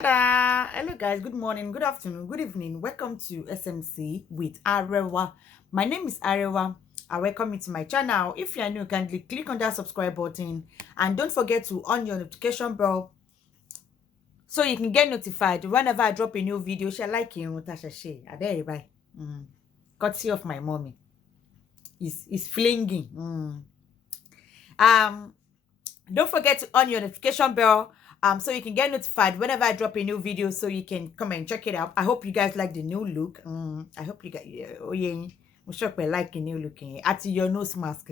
Hello guys, good morning, good afternoon, good evening. Welcome to SMC with Arewa. My name is Arewa. I welcome you to my channel. If you are new, kindly click on that subscribe button and don't forget to on your notification bell so you can get notified whenever I drop a new video. Share like it, I dare bye. Courtesy of my mommy. Is flinging. Don't forget to on your notification bell so you can get notified whenever I drop a new video, so you can come and check it out. I hope you guys like the new look. I hope you guys I'm sure we like the new look at your nose mask.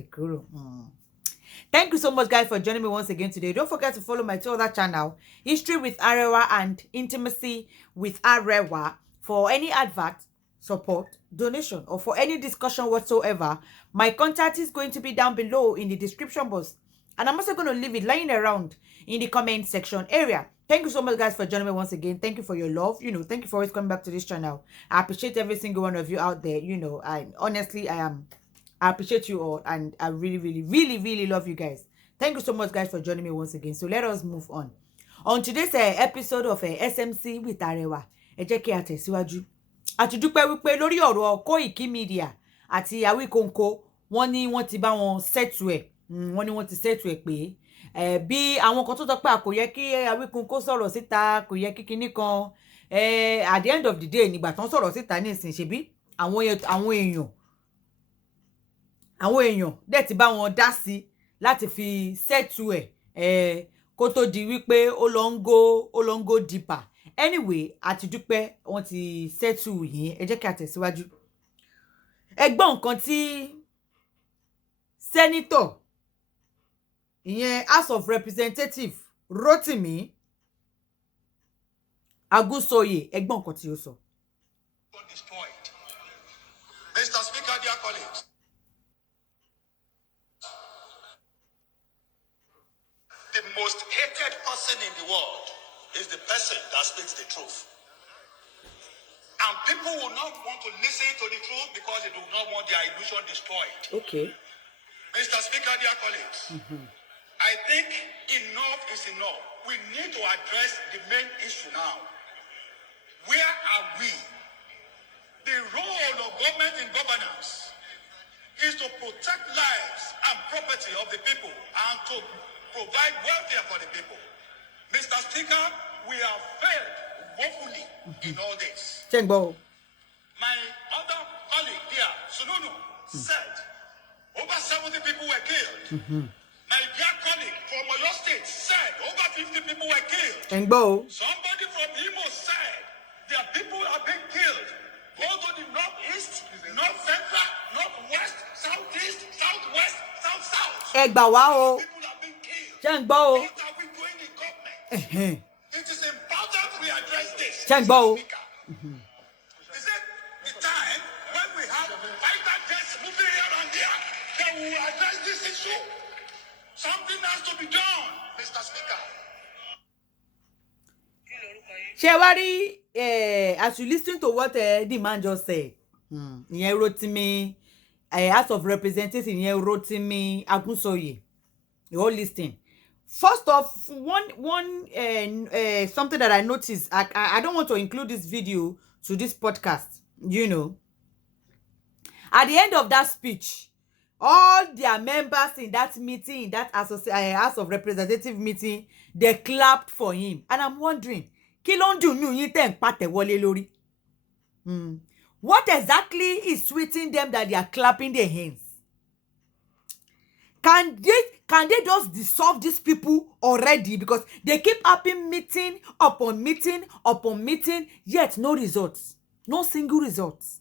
Thank you so much guys for joining me once again today. Don't forget to follow my two other channel, History with Arewa and Intimacy with Arewa, for any advert, support, donation, or for any discussion whatsoever. My contact is going to be down below in the description box, and I'm also going to leave it lying around in the comment section area. Thank you so much guys for joining me once again. Thank you for your love. Thank you for always coming back to this channel. I appreciate every single one of you out there. I honestly I appreciate you all, and I really, really, really, really love you guys. Thank you so much guys for joining me once again. So let us move on. On today's episode of SMC with Arewa, ẹ jẹ́ kí a tẹ̀síwájú. Àti dúpẹ́ wípé lórí ọ̀rọ̀ Koiki Media àti Awikonko, wọ́n ní wọ́n ti bá wọn settle ẹ̀. Wọ́n ní wọ́n ti settle ẹ̀ pé bí àwọn kan tó sọ pé kò yẹ kí Awikonko sọ̀rọ̀ síta, kò yẹ kí kinní kan, at the end of the day nígbà tán sọ̀rọ̀ síta ní ìsìn ṣebí àwọn èèyàn dẹ̀ ti bá wọn dá sí láti fi settle ẹ̀ kó tó di wípé ó lọ ń go deeper. Anyway, àti dúpẹ́ wọ́n ti settle yìí. Ẹ jẹ́ kí a tẹ̀síwájú. Ẹ gbọ́ nǹkan tí senator ìyẹn House of Representatives Rotimi Agunsoye, ẹ gbọ́ nǹkan tí ó sọ. Mr. Speaker, dear colleagues, the most hated person in the world is the person that speaks the truth. And people will not want to listen to the truth because they do not want their illusion destroyed. Okay. Mr. Speaker, dear colleagues, I think enough is enough. We need to address the main issue now. Where are we? The role of government in governance is to protect lives and property of the people and to provide welfare for the people. Mr. Speaker, we have failed woefully in all this. My other colleague here, Sununu, said over 70 people were killed. My dear colleague from Oyo State said over 50 people were killed. Somebody from Imo said their people are being killed. Go to the northeast, north central, northwest, southeast, southwest, south. People are being killed. What are we doing in government? It is important we address this. Is it the time when we have fighter jets moving here and there that we will address this issue? Something has to be done, Mr. Speaker. Shewari, as you listen to what the man just said, ìyẹn Rotimi, House of Representatives, ìyẹn Rotimi Agunsoye, you all listen. First off, one something that I noticed, I don't want to include this video to this podcast, At the end of that speech, all their members in that meeting, in that House of Representative meeting, they clapped for him. And I'm wondering, what exactly is sweeting them that they are clapping their hands? Can they just dissolve these people already? Because they keep having meeting upon meeting upon meeting, yet no results. No single results.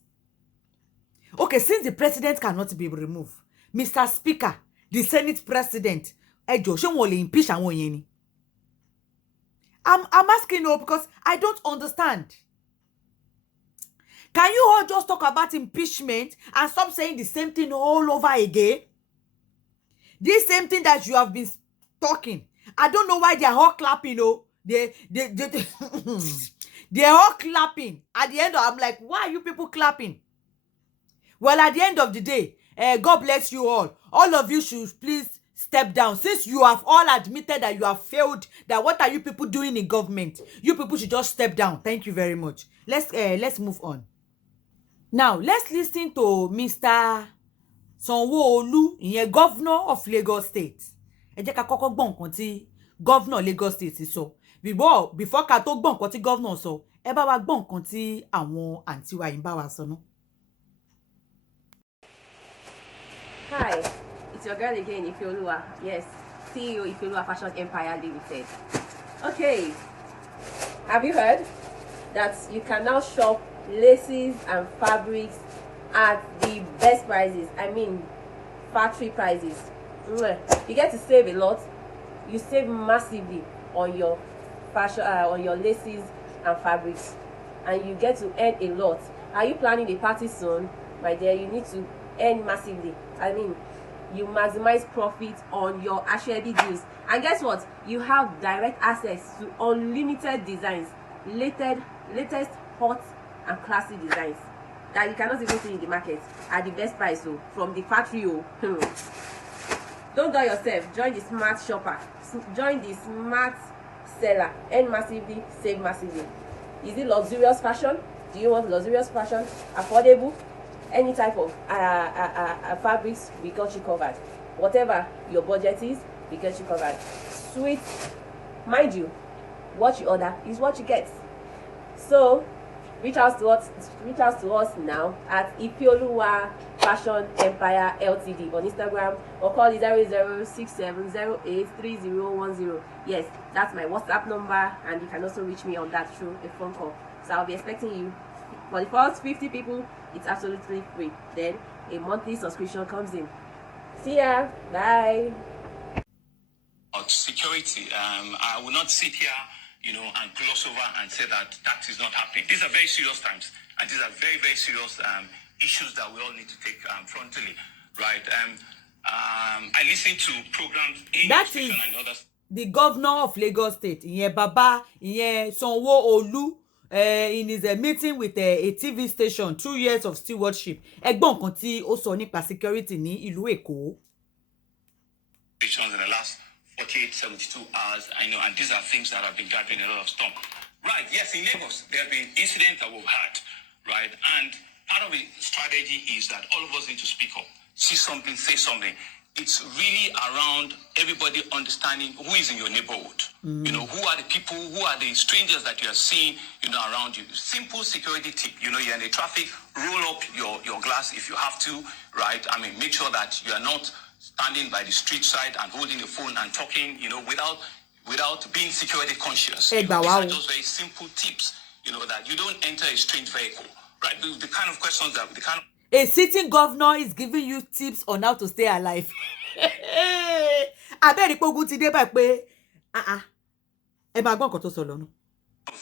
Okay, since the president cannot be removed, Mr. Speaker, the Senate President, impeach I'm asking you because I don't understand. Can you all just talk about impeachment and stop saying the same thing all over again? This same thing that you have been talking. I don't know why they are all clapping, they're all clapping. At the end, I'm like, why are you people clapping? Well, at the end of the day, God bless you all. All of you should please step down. Since you have all admitted that you have failed, that what are you people doing in government? You people should just step down. Thank you very much. Let's move on. Now, let's listen to Mr. SANWO, ìyẹn governor of Lagos State. Ẹ jẹ́ ká kọ́kọ́ gbọ́ nǹkan tí governor Lagos State sọ. Before ká tó gbọ́ nǹkan tí governor sọ, ẹ bá wa gbọ́ nǹkan tí àwọn àǹtí wa yìí bá wa sọ ná. Hi, it's your girl again, Ifeoluwa. Yes, CEO Ifeoluwa Fashion Empire Limited. Okay, have you heard that you can now shop laces and fabrics at the best prices? I mean, factory prices. You get to save a lot. You save massively on your fashion, on your laces and fabrics, and you get to earn a lot. Are you planning a party soon, my dear? You need to earn massively. I mean, you maximize profit on your Ashwebi deals, and guess what? You have direct access to unlimited designs, latest hot and classy designs that you cannot even see in the market at the best price. So from the factory, don't dull yourself. Join the smart shopper. Join the smart seller. Earn massively, save massively. Is it luxurious fashion? Do you want luxurious fashion? Affordable? Any type of fabrics, we got you covered. Whatever your budget is, we get you covered. Sweet, mind you, what you order is what you get. So reach out to us now at Ifeoluwa Fashion Empire Ltd on Instagram, or call 0067083010. Yes, that's my WhatsApp number, and you can also reach me on that through a phone call. So I'll be expecting you. For the first 50 people, it's absolutely free. Then a monthly subscription comes in. See ya. Bye. Security. I will not sit here, and gloss over and say that is not happening. These are very serious times, and these are very, very serious issues that we all need to take frontally, right? I listen to programs in that is and others. The governor of Lagos State, ìyẹn Baba, ìyẹn Sanwo-Olu, in his meeting with a TV station, 2 years of stewardship. Ẹgbọ́n nǹkan tí ó sọ nípa security ní ìlú Èkó. In the last 48, 72 hours, I know, and these are things that have been gathering a lot of storm. Right, yes, in Lagos, there have been incidents that we've had, right? And part of the strategy is that all of us need to speak up, see something, say something. It's really around everybody understanding who is in your neighborhood. Who are the people, who are the strangers that you are seeing, around you. Simple security tip, you're in the traffic, roll up your glass if you have to, right? I mean, make sure that you are not standing by the street side and holding the phone and talking, without being security conscious. These are just very simple tips, that you don't enter a strange vehicle, right? The kind of questions that, A sitting governor is giving you tips on how to stay alive. Abẹ́rẹ́ pogun ti dé báyìí pé ẹ máa gbọ́ nǹkan tó sọ lọ́nà.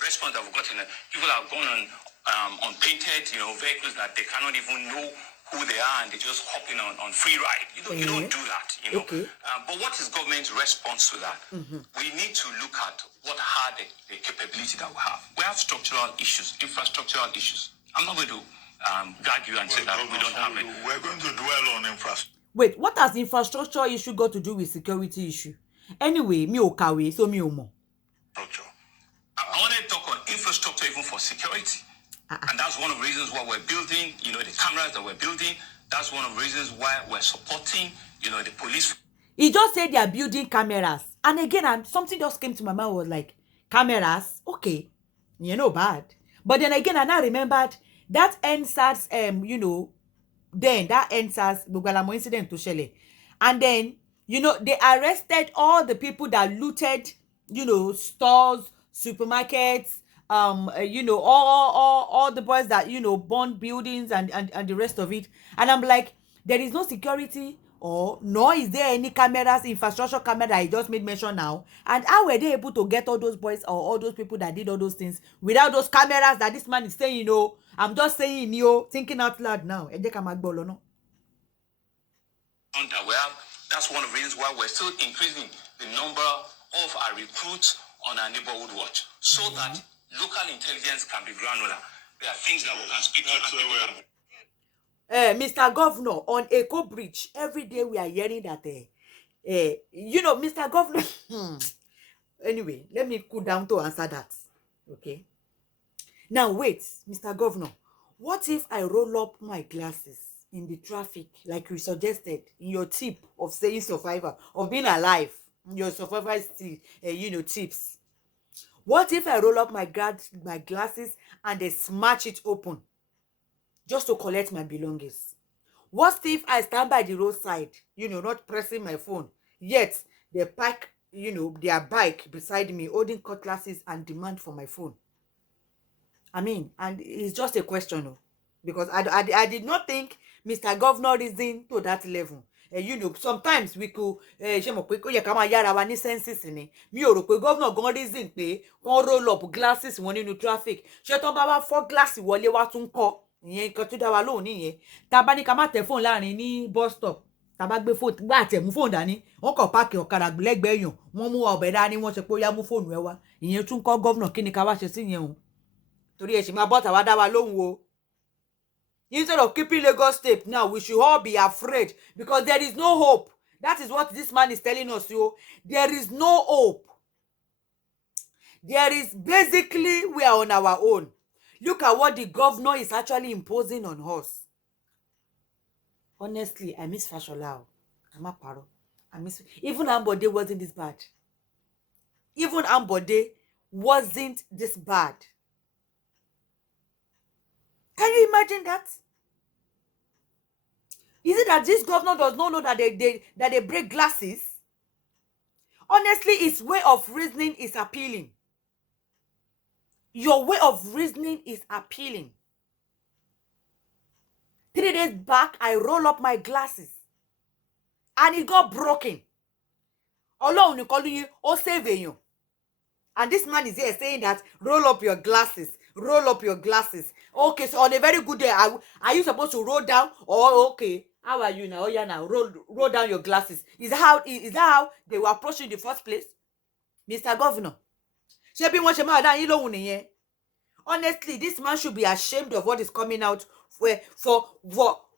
Response that we've gotten, people have gone on painted, vehicles that they cannot even know who they are, and they're just hopping on free ride. You don't do that, Okay. But what is government's response to that? We need to look at what are the capability that we have. We have structural issues, infrastructural issues. I'm not going to drag you and say that we don't have it. We're going to dwell on infrastructure. Wait, what has infrastructure issue got to do with security issue? Anyway, mi ò kàwé, so mi ò mọ̀. I want to talk on infrastructure even for security. And that's one of the reasons why we're building, the cameras that we're building. That's one of the reasons why we're supporting, the police. He just said they are building cameras. And again, something just came to my mind, was like, cameras, okay, bad. But then again, I now remembered that NSAS, then that NSAS Bugalamo incident to Shele. And then, they arrested all the people that looted, stores, supermarkets, all the boys that, burned buildings and the rest of it. And I'm like, there is no security, or nor is there any cameras, infrastructure camera that I just made mention now. And how were they able to get all those boys or all those people that did all those things without those cameras that this man is saying, I'm just saying, thinking out loud now. That's one of the reasons why we're still increasing the number of our recruits on our neighborhood watch, so that local intelligence can be granular. There are things that we can speak to. Mr. Governor, on Eco Bridge, every day we are hearing that Mr. Governor. Anyway, let me cool down to answer that. Okay. Now, wait, Mr. Governor. What if I roll up my glasses in the traffic, like you suggested in your tip of saying survivor, of being alive, your survivor's tips? What if I roll up my glasses and they smash it open just to collect my belongings? What if I stand by the roadside, not pressing my phone, yet they park, their bike beside me, holding cutlasses and demand for my phone? I mean, and it's just a question, because I did not think Mr. Governor reasoned to that level. Sometimes we could senses ni mi ò rò pé governor gan reason pé wọ́n roll up glasses wọn nínú traffic ṣé tán bá wá fọ́ glass wọlé wá tún kọ́ ìyẹn nǹkan tó dá wa lóhùn nìyẹn tá bá ní ká má tẹ phone láàrin ní bus stop tá bá gbé phone gbá àtẹ̀mú phone dání wọ́n kàn páàkì ọ̀kadà lẹ́gbẹ̀ẹ́ èèyàn wọ́n mú ọbẹ̀ dání wọ́n ṣe pé ó yá mú phone ẹ wá ìyẹn tún kọ́ governor kí ni ká wá ṣe sí yẹn o torí ẹ̀ ṣì máa bọ́ta wá dá wa lóhùn o. Instead of keeping Lagos State now, we should all be afraid because there is no hope. That is what this man is telling us, There is no hope. There is basically, we are on our own. Look at what the governor is actually imposing on us. Honestly, I miss Fashola. I miss. Even Ambode wasn't this bad. Even Ambode wasn't this bad. Can you imagine that? Is it that this governor does not know that they break glasses? Honestly, his way of reasoning is appealing. Your way of reasoning is appealing. 3 days back, I roll up my glasses and it got broken. Ọlọ́run ni calling you, save you. And this man is here saying that roll up your glasses. Roll up your glasses. Okay, so on a very good day, are you supposed to roll down? Oh, okay. How are you now? Oh, yeah, now roll down your glasses. Is that how they were approaching in the first place, Mr. Governor? Honestly, this man should be ashamed of what is coming out for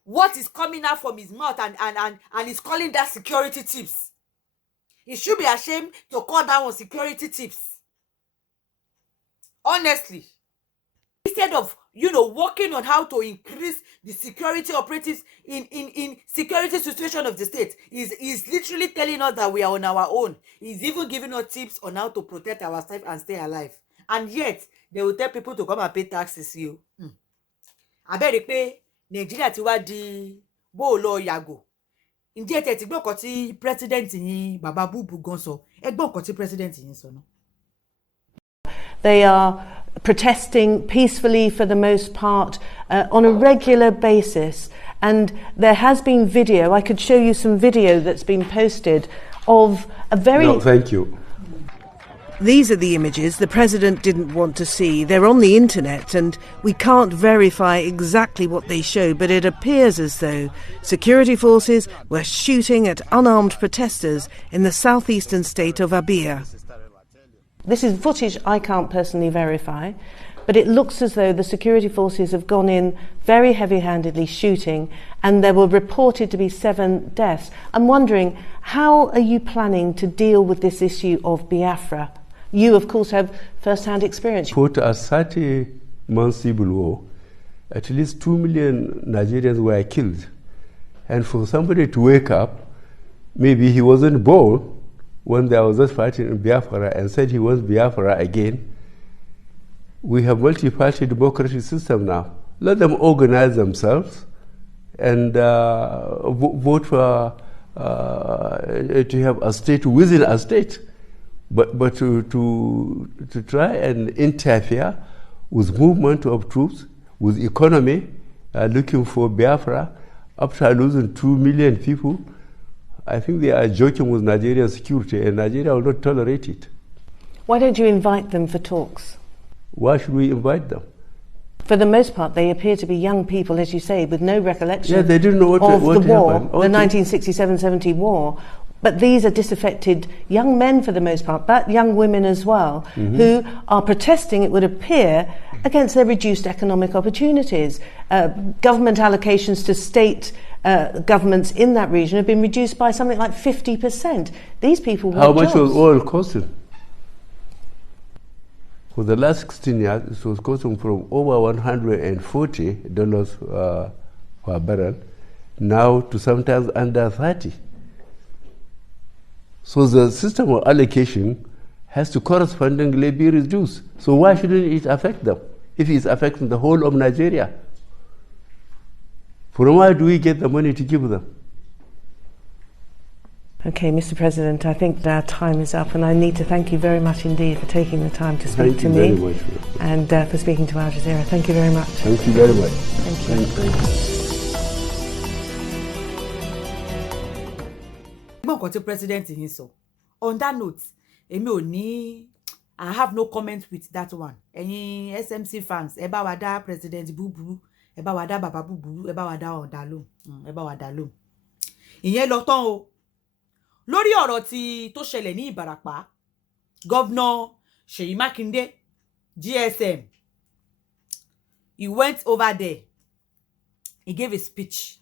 what is coming out from his mouth and he's calling that security tips. He should be ashamed to call that one security tips. Honestly. Instead of, working on how to increase the security operatives in security situation of the state, is literally telling us that we are on our own. He's even giving us tips on how to protect ourselves and stay alive. And yet, they will tell people to come and pay taxes. I bet pay Nigeria ti wá di bó lọ yàgò. Ǹjẹ́ tẹ́ ti gbọ́ nǹkan tí president yín Baba Bubu gan sọ? Ẹ gbọ́ nǹkan tí president yín sọ náà. They are protesting peacefully for the most part on a regular basis, and there has been video. I could show you some video that's been posted of a very... No, thank you. These are the images the president didn't want to see. They're on the internet and we can't verify exactly what they show, but it appears as though security forces were shooting at unarmed protesters in the southeastern state of Abia. This is footage I can't personally verify, but it looks as though the security forces have gone in very heavy-handedly shooting, and there were reported to be 7 deaths. I'm wondering, how are you planning to deal with this issue of Biafra? You, of course, have first-hand experience. Put a 30-month civil war, at least 2 million Nigerians were killed. And for somebody to wake up, maybe he wasn't born when there was just fighting in Biafra and said he wants Biafra again. We have multi-party democratic system now. Let them organize themselves and vote for to have a state within a state. But to try and interfere with movement of troops, with economy, looking for Biafra, after losing 2 million people, I think they are joking with Nigerian security, and Nigeria will not tolerate it. Why don't you invite them for talks? Why should we invite them? For the most part, they appear to be young people, as you say, with no recollection they didn't know what of the war, happened. The 1967-70 war. But these are disaffected young men for the most part, but young women as well, who are protesting, it would appear, against their reduced economic opportunities. Government allocations to state governments in that region have been reduced by something like 50%. These people want How much jobs. was oil costing? For the last 16 years, it was costing from over $140 per barrel, now to sometimes under 30. So the system of allocation has to correspondingly be reduced. So why shouldn't it affect them if it's affecting the whole of Nigeria? From where do we get the money to give them? Okay, Mr. President, I think our time is up, and I need to thank you very much indeed for taking the time to speak to me. Thank you very much. And for speaking to Al Jazeera. Thank you very much. Thank you very much. Thank you. Thank you. Gbọ́n nǹkan tí president yìí sọ. On that note, èmi ò ní, I have no comment with that one. Ẹ̀yin SMC fans, ẹ bá wa dá president búburú, ẹ bá wa dá bàbá búburú, ẹ bá wa dá ọ̀dà lóhùn, ẹ bá wa dá lóhùn. Ìyẹn lọ tán o. Lórí ọ̀rọ̀ tí tó ṣẹlẹ̀ ní Ìbàràpá, Governor Seyi Makinde, GSM, he went over there. He gave a speech.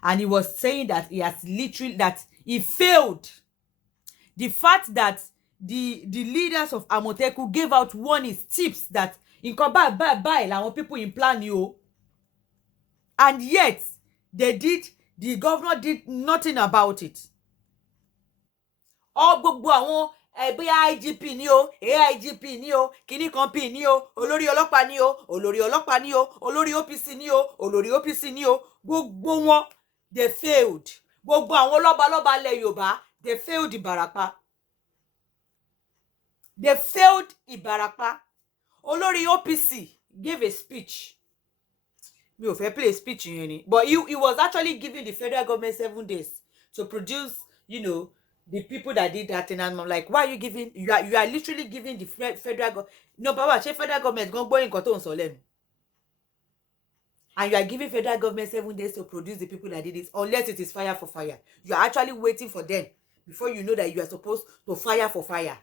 And he was saying that he has literally, that he failed. The fact that the leaders of Amoteku gave out warnings, tips that nǹkan báyìí làwọn people in plan you. And yet, the governor did nothing about it. Gbogbo àwọn bóyá IGP ni o, AIGP ni o, kíní kan P ni o, olórí ọlọ́pàá ni o, olórí ọlọ́pàá ni o, olórí OPC ni o, olórí OPC ni o, gbogbo wọn they failed. Gbogbo àwọn lọ́balọ́ba ilẹ̀ Yorùbá, they failed Ìbàràpá. They failed Ìbàràpá. Olórí OPC gave a speech. Mi ò fẹ́ play speech yẹn ni, but he was actually giving the federal government 7 days to produce, the people that did that, and I'm like, why are you giving? You are literally giving the federal government. No, Baba, federal government go in nǹkan tó ń sọ lẹ́nu. And you are giving federal government 7 days to produce the people that did this, unless it is fire for fire. You are actually waiting for them before you know that you are supposed to fire for fire.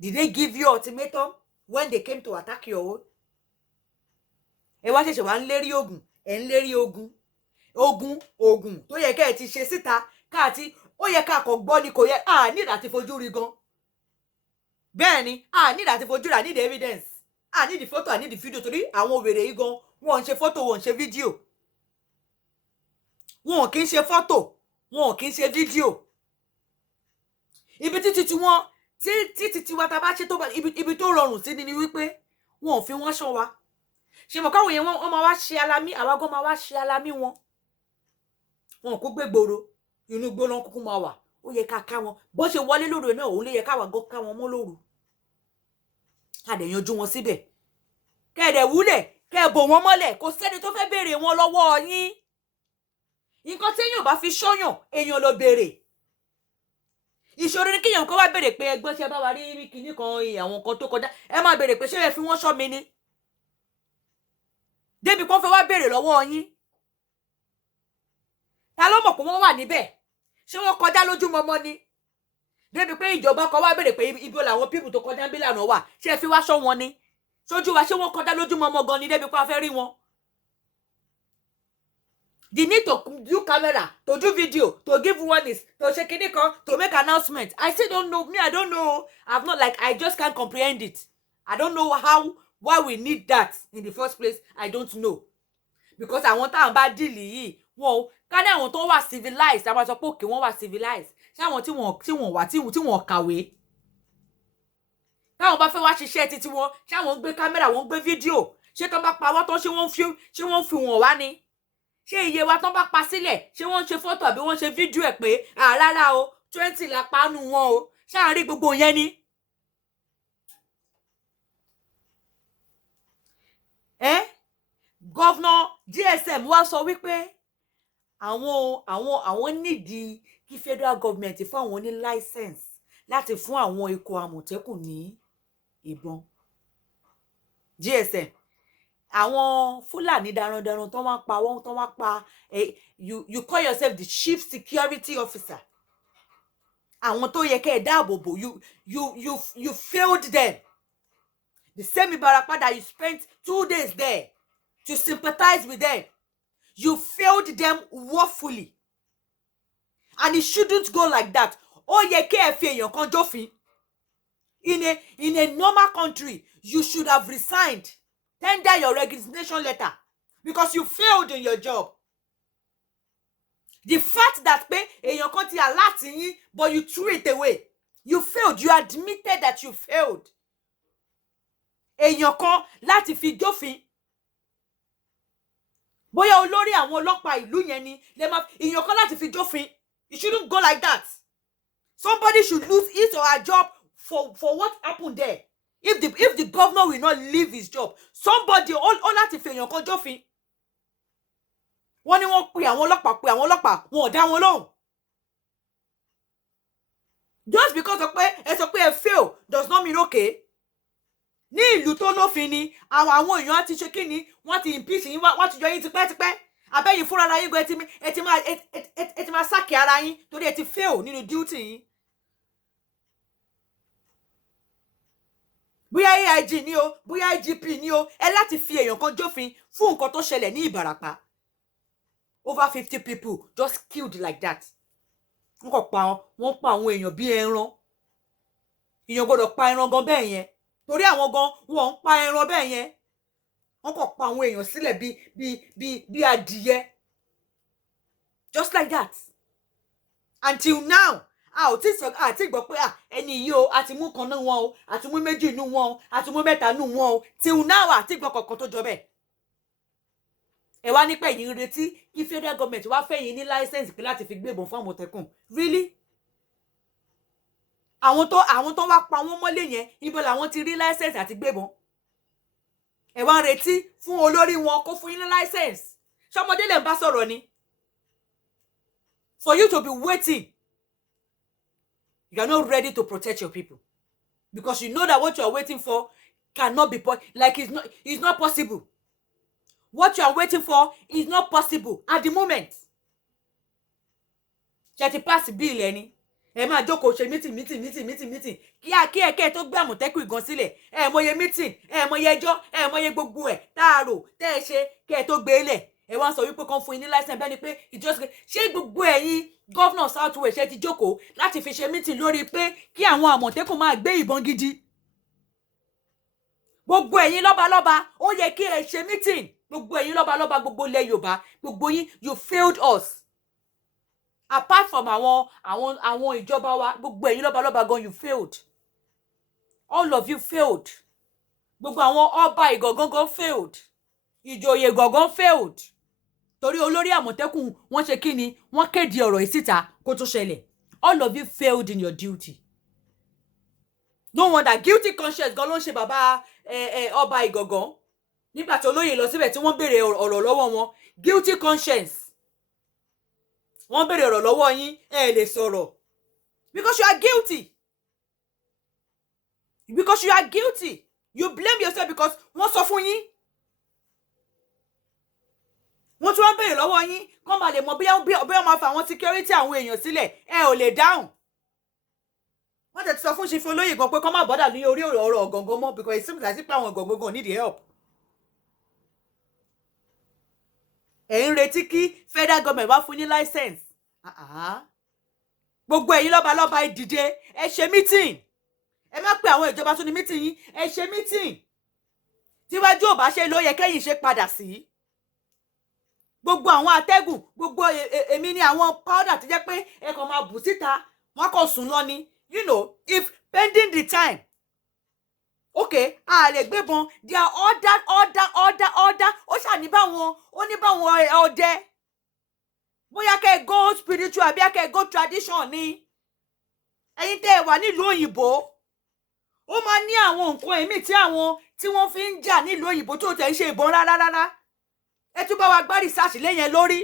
Did they give you ultimatum when they came to attack your own? Ẹ wá ṣẹ̀ṣẹ̀ wá ń lérí ogun, ẹ ń lérí ogun. Ogun tó yẹ kẹ́ ẹ ti ṣe síta káàtì ó yẹ ká kọ gbọ́ ni kò yẹ need àti fojú rí gan. Bẹ́ẹ̀ ni need àti fojú rí, need evidence. Need the photo, need the video torí àwọn wèrè yìí gan wọ́n ń ṣe photo, wọ́n ń ṣe video. Wọ́n kì í ṣe photo, wọ́n kì í ṣe video. Ibi títí wọn tí wa tá bá ṣe tó ibi tó rọrùn sí ni wípé wọ́n ò fi wọ́n ṣọ́ wa. Ṣé mo káwọn yẹn wọ́n máa wá ṣe alámí, àwa gan máa wá ṣe alámí wọn. Wọn kò gbé gbòòrò, inú gbóná kúkú máa wà. Ó yẹ ká wọn. Bó ṣe wọlé lóru náà, òun ló yẹ káwa gan ká wọn mọ́ lóru. Ká dẹ̀ yanjú wọn síbẹ̀. Kẹ́ dẹ̀ wúlẹ̀, kẹ́ bò wọ́n mọ́lẹ̀, kò sẹ́ni tó fẹ́ béèrè wọn lọ́wọ́ yín. Nǹkan tí èèyàn bá fi ṣọ́yàn, èèyàn ló béèrè. Ìṣòro ni kíyàn kó wá béèrè pé ẹgbọ́n ṣe bá wa rí kíní kan àwọn nǹkan tó kọjá. Ẹ máa béèrè pé ṣé ẹ fi wọ́n ṣọ́ mi ni? Débi kó fẹ́ wá béèrè lọ́wọ́ yín. Ta ló mọ̀ pé wọ́n wà níbẹ̀? Ṣé wọ́n kọjá lójú mọmọ ni? Débi pé ìjọba kan wá béèrè pé ibo làwọn people tó kọjá bí lànà wà. Ṣé ẹ fi wá ṣọ́ wọn ni? Sójú wa ṣé wọ́n kọjá lójú mọmọ gan ni débi pé a fẹ́ rí wọn? The need to do camera, to do video, to give warnings, to check it, to make announcement. I still don't know. Me, I don't know. I just can't comprehend it. I don't know why we need that in the first place. I don't know. Because I want to about deal yìí. Wọ́n ká ní àwọn tó wà civilized, àwọn sọ pé òkè wọ́n wà civilized. Ṣé àwọn tí wọ́n kàwé. Táwọn bá fẹ́ wá ṣiṣẹ́ títí wọn, ṣé àwọn gbé camera, wọ́n gbé video. Ṣé tó bá pa wọ́n tán ṣé wọ́n fi wọ́n wá ni? Ṣé iye wa tán bá pa sílẹ̀, ṣé wọ́n ṣe photo àbí wọ́n ṣe video ẹ̀ pé rárá o 20 la pa nù wọn o. Ṣé à ń rí gbogbo yẹn ni? Governor GSM wá sọ wípé àwọn nídìí kí federal government fún àwọn ní license láti fún àwọn ikọ̀ Àmọ̀tẹ́kùn ní ìbọn. GSM àwọn Fúlàní darandaran tó wá pa wọ́n tó wá pa you call yourself the chief security officer. Àwọn tó yẹ kẹ́ ẹ dáàbò bò you failed them. The same Ìbàràpá that you spent 2 days there to sympathize with them. You failed them woefully. And it shouldn't go like that. Ó yẹ kí ẹ fi èèyàn kan jófin. In a normal country, you should have resigned. Tender your resignation letter because you failed in your job. The fact that èèyàn kan ti alert yín, but you threw it away. You failed. You admitted that you failed. Èèyàn kan láti fi jófin. Bóyá olórí àwọn ọlọ́pàá ìlú yẹn ni, èèyàn kan láti fi jófin. It shouldn't go like that. Somebody should lose his or her job for what happened there. If the governor will not leave his job, somebody all láti fi èèyàn kan jófin. Wọ́n ní wọ́n pe àwọn ọlọ́pàá, wọn ò dá wọn lóhùn. Just because of ẹ sọ pé ẹ fail does not mean okay. Ní ìlú tó lófin ni àwọn èèyàn á ti ṣe kíni, wọ́n ti impeach yín, wọ́n ti yọ yín tipẹ́tipẹ́. Abẹ́yìn fúnra ara yín gan ẹ ti máa sákì ara yín torí ẹ ti fail nínú duty yín. Bóyá AIG ni o, bóyá IGP ni o, ẹ láti fi èèyàn kan jófin fún nǹkan tó ṣẹlẹ̀ ní Ìbàràpá. Over 50 people just killed like that. Wọ́n pa àwọn èèyàn bí ẹran. Èèyàn gbọ́dọ̀ pa ẹran gan bẹ́ẹ̀ yẹn. Torí àwọn gan wọ́n ń pa ẹran bẹ́ẹ̀ yẹn. Wọ́n kàn pa àwọn èèyàn sílẹ̀ bí adìyẹ. Just like that. Until now, a ò tí gbọ́ pé ẹni yìí o, a ti mú kan nínú wọn o, a ti mú méjì nínú wọn o, a ti mú mẹ́ta nínú wọn o. Till now, a ti gbọ́ kankan tó jọ bẹ́ẹ̀. Ẹ wá ní pé yín retí kí federal government wá fẹ́ yín ní license pé láti fi gbébọn fún Àmọ̀tẹ́kùn. Really? Àwọn tó wá pa wọ́n mọ́lé yẹn, ibo làwọn ti rí license àti gbébọn. Ẹ wá retí fún olórí wọn kó fún yín ní license. Ṣọmọdé lè ń bá sọ̀rọ̀ ni. For you to be waiting, you are not ready to protect your people because you know that what you are waiting for cannot be it's not possible. What you are waiting for is not possible at the moment. Ṣé ti pass bill ẹni? Ẹ máa jókòó ṣe meeting. Kí ẹ tó gbé Àmọ̀tẹ́kùn ìgan sílẹ̀. Ẹ mọye meeting, ẹ mọye ẹjọ́, ẹ mọye gbogbo ẹ̀. Táàrò, tẹ́ ẹ ṣe kí ẹ tó gbé lẹ̀. Ẹ wá sọ wípé kan fún yín ní license bẹ́ẹ̀ ni pé ṣé gbogbo ẹ̀yin governor Southwest ṣe ti jókòó láti fi ṣe meeting lórí pé kí àwọn Àmọ̀tẹ́kùn máa gbé ìbọn gidi. Gbogbo ẹ̀yin lọ́balọ́ba, ó yẹ kí ẹ ṣe meeting. Gbogbo ẹ̀yin lọ́balọ́ba, gbogbo ilẹ̀ Yorùbá, gbogbo yín, you failed us. Apart from àwọn ìjọba wa, gbogbo ẹ̀yin lọ́balọ́ba gan, you failed. All of you failed. Gbogbo àwọn ọba ìgangan failed. Ìjòyè gangan failed. Torí olórí Àmọ̀tẹ́kùn wọ́n ṣe kíni, wọ́n kéde ọ̀rọ̀ yìí síta kó tó ṣẹlẹ̀. All of you failed in your duty. No wonder guilty conscience gan ló ń ṣe bàbá ọba ìgangan. Nígbà tí olóyè lọ síbẹ̀ tí wọ́n béèrè ọ̀rọ̀ lọ́wọ́ wọn, guilty conscience. Wọ́n béèrè ọ̀rọ̀ lọ́wọ́ yín, ẹ lè sọ̀rọ̀. Because you are guilty. Because you are guilty. You blame yourself because wọ́n sọ fún yín. Wọ́n tún wọ́n béèrè lọ́wọ́ yín, kán bá lè mọ̀ bí wọ́n máa fa àwọn security àwọn èèyàn sílẹ̀, ẹ ò lè dáhùn. Wọ́n tẹ̀ ti sọ fún ṣe fún olóyè gan pé kán má bọ́dà ní orí ọ̀rọ̀ ọ̀gàngán mọ́ because it seems like pé àwọn ọ̀gàngán need help. Ẹ ń retí kí federal government wá fún ní license. Gbogbo ẹ̀yin lọ́balọ́ba ẹ dìde, ẹ ṣe meeting. Ẹ má pe àwọn ìjọba tó ní meeting yín, ẹ ṣe meeting. Tíwájú ò bá ṣe ló yẹ kẹ́yìn ṣe padà sí. Gbogbo àwọn atẹ́gùn, gbogbo èmi ni àwọn powder tó jẹ́ pé ẹ kàn máa bù síta, wọ́n kàn sùn lọ ni. You know, if pending the time, okay, a lè gbébọn, they are order. Ó ṣàní báwọn ọdẹ. Bóyá kẹ́ go spiritual, bóyá kẹ́ go tradition ni. Ẹ̀yin tẹ́ ẹ wà nílùú òyìnbó. Ó máa ní àwọn nǹkan èmi tí wọ́n fi ń jà nílùú òyìnbó tó tẹ̀ ń ṣe ìbọn rárá. Ẹ tún bá wa gbá research lẹ́yìn lórí.